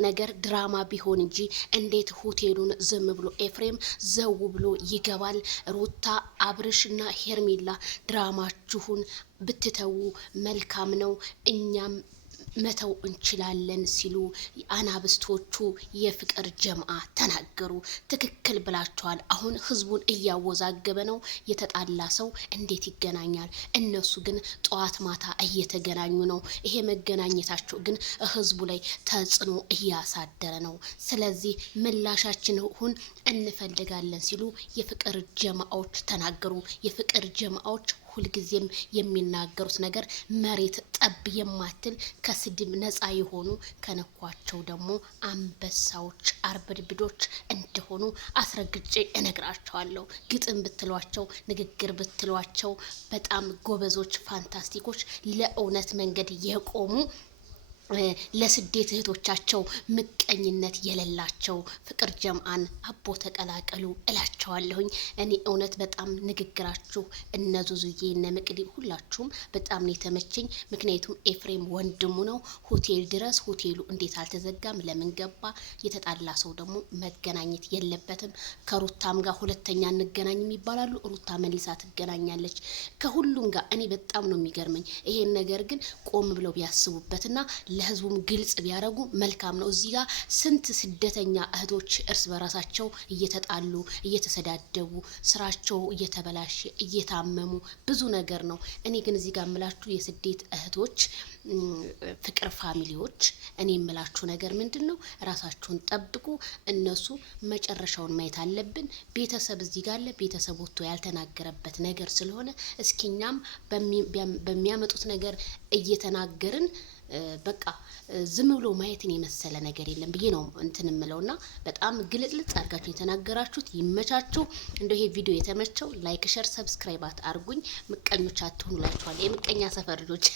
ነገር ድራማ ቢሆን እንጂ እንዴት ሆቴሉን ዝም ብሎ ኤፍሬም ዘው ብሎ ይገባል? ሩታ አብርሽና ሄርሜላ ድራማችሁን ብትተዉ መልካም ነው፣ እኛም መተው እንችላለን ሲሉ አናብስቶቹ የፍቅር ጀምአ ተናገሩ። ትክክል ብላችኋል። አሁን ህዝቡን እያወዛገበ ነው። የተጣላ ሰው እንዴት ይገናኛል? እነሱ ግን ጠዋት ማታ እየተገናኙ ነው። ይሄ መገናኘታቸው ግን ህዝቡ ላይ ተጽዕኖ እያሳደረ ነው። ስለዚህ ምላሻችን ሁን እንፈልጋለን ሲሉ የፍቅር ጀማዎች ተናገሩ። የፍቅር ጀማዎች ሁልጊዜም የሚናገሩት ነገር መሬት ጠብ የማትል ከስድብ ነፃ የሆኑ ከነኳቸው ደግሞ አንበሳዎች አርበድብዶች እንደሆኑ አስረግጬ እነግራቸዋለሁ። ግጥም ብትሏቸው፣ ንግግር ብትሏቸው በጣም ጎበዞች፣ ፋንታስቲኮች፣ ለእውነት መንገድ የቆሙ ለስደት እህቶቻቸው ምቀኝነት የሌላቸው ፍቅር ጀምአን አቦ ተቀላቀሉ እላቸዋለሁኝ። እኔ እውነት በጣም ንግግራችሁ እነ ዙዙዬ እነ መቅዲ ሁላችሁም በጣም ነው የተመቸኝ። ምክንያቱም ኤፍሬም ወንድሙ ነው። ሆቴል ድረስ ሆቴሉ እንዴት አልተዘጋም? ለምን ገባ? የተጣላ ሰው ደግሞ መገናኘት የለበትም። ከሩታም ጋር ሁለተኛ እንገናኝም ይባላሉ። ሩታ መልሳ ትገናኛለች ከሁሉም ጋር። እኔ በጣም ነው የሚገርመኝ። ይሄን ነገር ግን ቆም ብለው ቢያስቡበትና ለህዝቡም ግልጽ ቢያደርጉ መልካም ነው። እዚህ ጋር ስንት ስደተኛ እህቶች እርስ በራሳቸው እየተጣሉ እየተሰዳደቡ ስራቸው እየተበላሸ እየታመሙ ብዙ ነገር ነው። እኔ ግን እዚህ ጋር የምላችሁ የስደት እህቶች ፍቅር ፋሚሊዎች እኔ የምላችሁ ነገር ምንድን ነው? ራሳችሁን ጠብቁ። እነሱ መጨረሻውን ማየት አለብን። ቤተሰብ እዚህ ጋር አለ። ቤተሰብ ወጥቶ ያልተናገረበት ነገር ስለሆነ እስኪኛም በሚያመጡት ነገር እየተናገርን በቃ ዝም ብሎ ማየትን የመሰለ ነገር የለም ብዬ ነው እንትን እምለውና በጣም ግልጽልጽ አድርጋችሁ የተናገራችሁት ይመቻችሁ። እንደው ይሄ ቪዲዮ የተመቸው ላይክ፣ ሸር፣ ሰብስክራይብ አድርጉኝ። ምቀኞች አትሁኑ እላችኋለሁ። የምቀኛ ሰፈር ልጆች